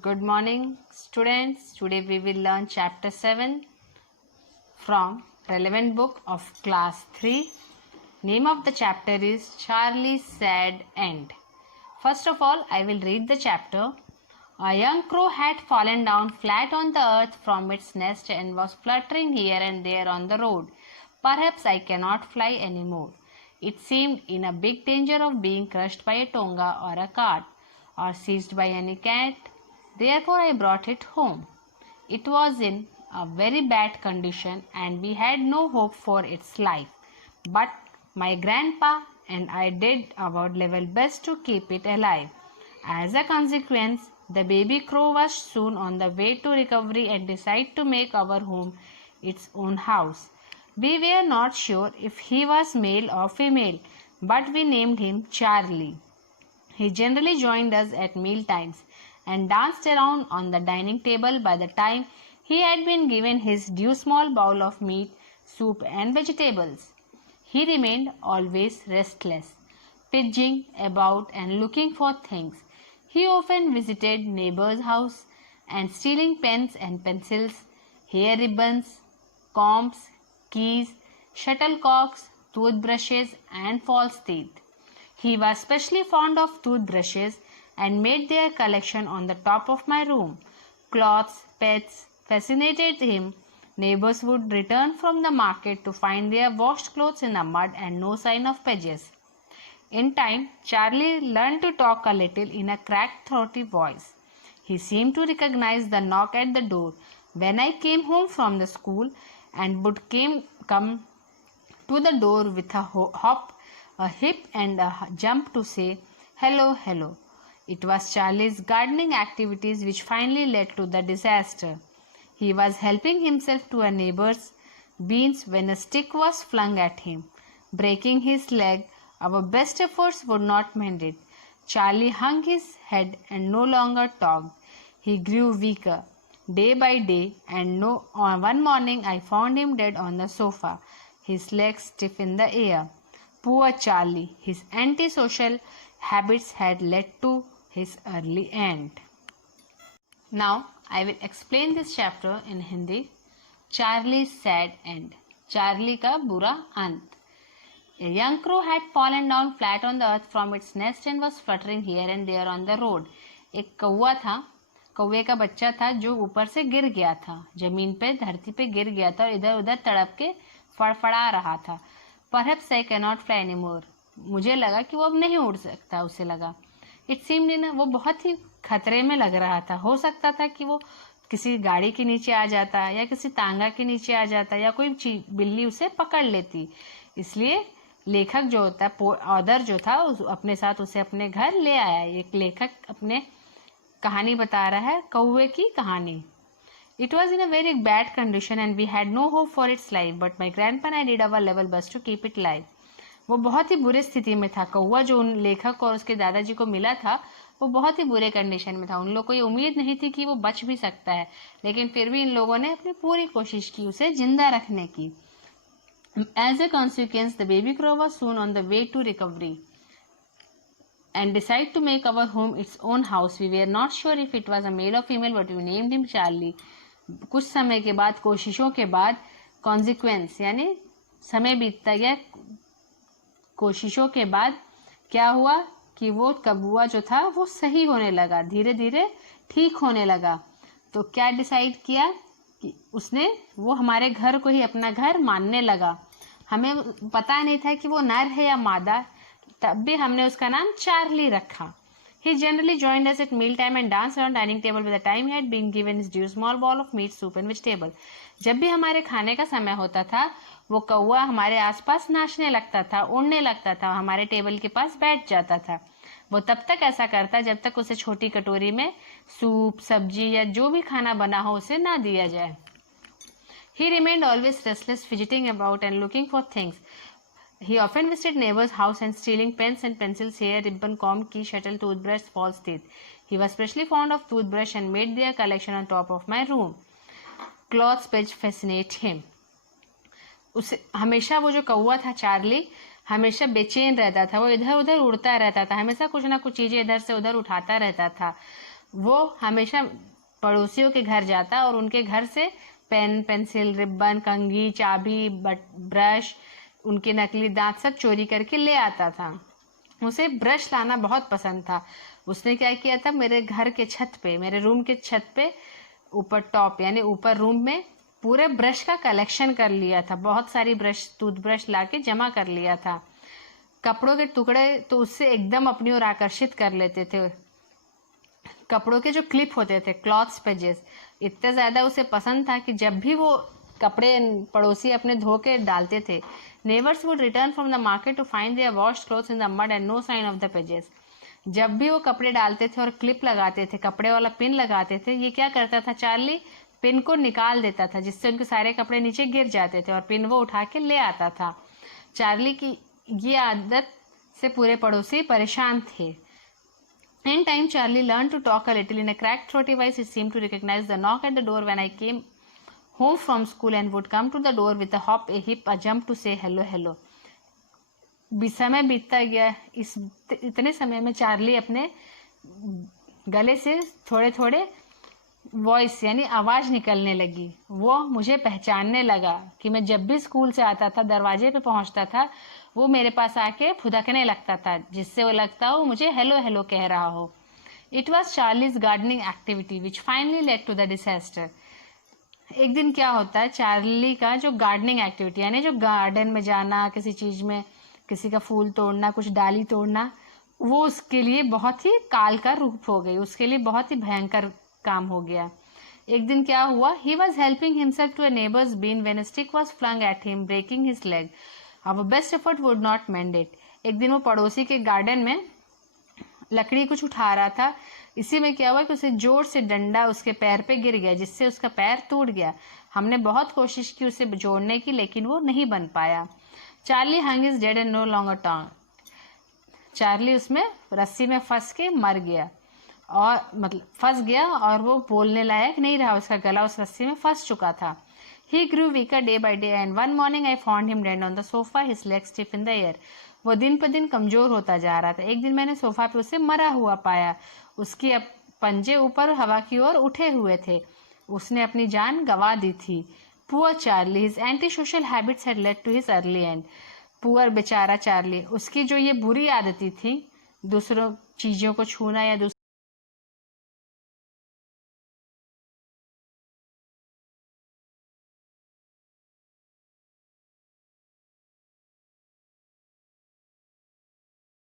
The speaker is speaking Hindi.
Good morning, students. Today we will learn chapter 7 from relevant book of class 3. Name of the chapter is Charlie's Sad End. First of all, I will read the chapter. A young crow had fallen down flat on the earth from its nest and was fluttering here and there on the road. Perhaps I cannot fly anymore. It seemed in a big danger of being crushed by a tonga or a cart, or seized by any cat. Therefore I brought it home. It was in a very bad condition and we had no hope for its life. But my grandpa and I did our level best to keep it alive. As a consequence, the baby crow was soon on the way to recovery and decided to make our home its own house. We were not sure if he was male or female, but we named him Charlie. He generally joined us at meal times and danced around on the dining table by the time he had been given his due small bowl of meat, soup and vegetables. He remained always restless, pidging about and looking for things. He often visited neighbors' house and stealing pens and pencils, hair ribbons, combs, keys, shuttlecocks, toothbrushes and false teeth. He was especially fond of toothbrushes and made their collection on the top of my room. Clothes, pets fascinated him. Neighbors would return from the market to find their washed clothes in the mud and no sign of Pages. In time, Charlie learned to talk a little in a cracked, throaty voice. He seemed to recognize the knock at the door when I came home from the school and would come to the door with a hop, a hip and a jump to say, "Hello, hello." It was Charlie's gardening activities which finally led to the disaster. He was helping himself to a neighbor's beans when a stick was flung at him. Breaking his leg, our best efforts would not mend it. Charlie hung his head and no longer talked. He grew weaker day by day, and one morning I found him dead on the sofa, his legs stiff in the air. Poor Charlie, his antisocial habits had led to his early end. Now I will explain this chapter in Hindi. Charlie's sad end. Charlie का बुरा अंत. A young crow had fallen down flat on the earth from its nest and was fluttering here and there on the road. एक कौवा था, कौवे का बच्चा था जो ऊपर से गिर गया था, जमीन पे धरती पे गिर गया था और इधर उधर तड़प के फड़फड़ा रहा था. Perhaps I cannot fly anymore. मुझे लगा कि वो अब नहीं उड़ सकता. उसे लगा इट सीम्ड वो बहुत ही खतरे में लग रहा था. हो सकता था कि वो किसी गाड़ी के नीचे आ जाता या किसी तांगा के नीचे आ जाता या कोई बिल्ली उसे पकड़ लेती. इसलिए लेखक जो होता है, ऑथर जो था, अपने साथ उसे अपने घर ले आया. एक लेखक अपने कहानी बता रहा है, कौवे की कहानी. It was in a very bad condition and we had no hope for its life, but my grandpa and I did our level best to keep it alive. वो बहुत ही बुरी स्थिति में था. कौवा जो उन लेखक और उसके दादाजी को मिला था वो बहुत ही बुरे कंडीशन में था. उन लोगों को ये उम्मीद नहीं थी कि वो बच भी सकता है, लेकिन फिर भी इन लोगों ने अपनी पूरी कोशिश की उसे जिंदा रखने की. As a consequence, the baby crow was soon on the way to recovery and decided to make our home its own house. We were not sure if it was a male or female, but we named him Charlie. कुछ समय के बाद, कोशिशों के बाद, कॉन्सिक्वेंस यानी समय बीतता गया. कोशिशों के बाद क्या हुआ कि वो कौवा जो था वो सही होने लगा, धीरे धीरे ठीक होने लगा. तो क्या डिसाइड किया कि उसने वो हमारे घर को ही अपना घर मानने लगा. हमें पता नहीं था कि वो नर है या मादा, तब भी हमने उसका नाम चार्ली रखा. He generally joined us at meal time and danced around dining table by the time he had been given his due small bowl of meat, soup and vegetable. जब भी हमारे खाने का समय होता था वो कौवा हमारे आसपास नाचने लगता था, उड़ने लगता था, हमारे टेबल के पास बैठ जाता था. वो तब तक ऐसा करता जब तक उसे छोटी कटोरी में सूप, सब्जी या जो भी खाना बना हो उसे ना दिया जाए. He remained always restless, fidgeting about and looking for things. He often visited neighbors' house and stealing pens and pencils, hair ribbon, comb, key, shuttle, toothbrush, false teeth. He was especially fond of toothbrush and made their collection on top of my room. Clothes which fascinate him. उसे हमेशा वो जो कौवा था चार्ली हमेशा बेचैन रहता था, वो इधर उधर उड़ता रहता था, हमेशा कुछ ना कुछ चीजें इधर से उधर उठाता रहता था। वो हमेशा पड़ोसियों के घर जाता और उनके घर से पेन, पेंसिल, रिबन, कंघी, चाबी, ब्रश, उनके नकली दांत सब चोरी करके ले आता था। उसे ब्रश लाना बहुत पसंद था। उसने क्या किया था, मेरे घर के छत पे, मेरे रूम के छत पे ऊपर टॉप यानी ऊपर रूम में पूरे ब्रश का कलेक्शन कर लिया था। बहुत सारी ब्रश, टूथब्रश लाके जमा कर लिया था। कपड़ों के टुकड़े तो उससे एकदम अपनी ओर आकर्षित कर लेते थे। कपड़ों के जो क्लिप होते थे, क्लॉथ्स पेजेस, इतने ज्यादा उसे पसंद था कि जब भी वो कपड़े पड़ोसी अपने धो के डालते थे, neighbours would return from the market to find their washed clothes in the mud and no sign of the pages. जब भी वो कपड़े डालते थे और क्लिप लगाते थे, कपड़े वाला पिन लगाते थे, ये क्या करता था, चार्ली पिन को निकाल देता था, जिससे उनके सारे कपड़े नीचे गिर जाते थे और पिन वो उठा के ले आता था। चार्ली की ये आदत से पूरे पड़ोसी परेशान थे। In time, Charlie learned to talk a little. In a cracked, throaty voice, he seemed to recognize the knock at the door when I came home from school and would come to the door with a hop, a hip, a jump to say hello, hello. समय बीतता गया। इतने समय में चार्ली अपने गले से थोड़े थोड़े वॉइस यानी आवाज निकलने लगी। वो मुझे पहचानने लगा कि मैं जब भी स्कूल से आता था, दरवाजे पे पहुंचता था, वो मेरे पास आके फुदकने लगता था, जिससे वो लगता हो मुझे हेलो हेलो कह रहा हो। It was Charlie's gardening activity which finally led to the disaster. एक दिन क्या होता है, चार्ली का जो गार्डनिंग एक्टिविटी यानी जो गार्डन में जाना, किसी चीज में किसी का फूल तोड़ना, कुछ डाली तोड़ना, वो उसके लिए बहुत ही काल का रूप हो गई, उसके लिए बहुत ही भयंकर काम हो गया। एक दिन क्या हुआ, he was helping himself to a neighbour's bean when a stick was flung at him breaking his leg. Our best effort would not mend it. एक दिन वो पड़ोसी के गार्डन में लकड़ी कुछ उठा रहा था। इसी में क्या हुआ कि उसे जोर से डंडा उसके पैर पे गिर गया, जिससे उसका पैर टूट गया। हमने बहुत कोशिश की उसे जोड़ने की, लेकिन वो नहीं बन पाया। Charlie hung is dead and no longer tong. Charlie उसमें रस्सी में फंस के मर गया, और मतलब फंस गया और वो बोलने लायक नहीं रहा, उसका गला उस रस्सी में फंस चुका था। He grew weaker day by day and one morning I found him dead on the sofa, his legs stiff in the air. वो दिन पर दिन कमजोर होता जा रहा था। एक दिन मैंने सोफा पे उसे मरा हुआ पाया, उसके पंजे ऊपर हवा की ओर उठे हुए थे। उसने अपनी जान गंवा दी थी। Poor Charlie, his antisocial habits had led to his early end. Poor बेचारा चार्ली, उसकी जो ये बुरी आदतें थी, दूसरों चीजों को छूना या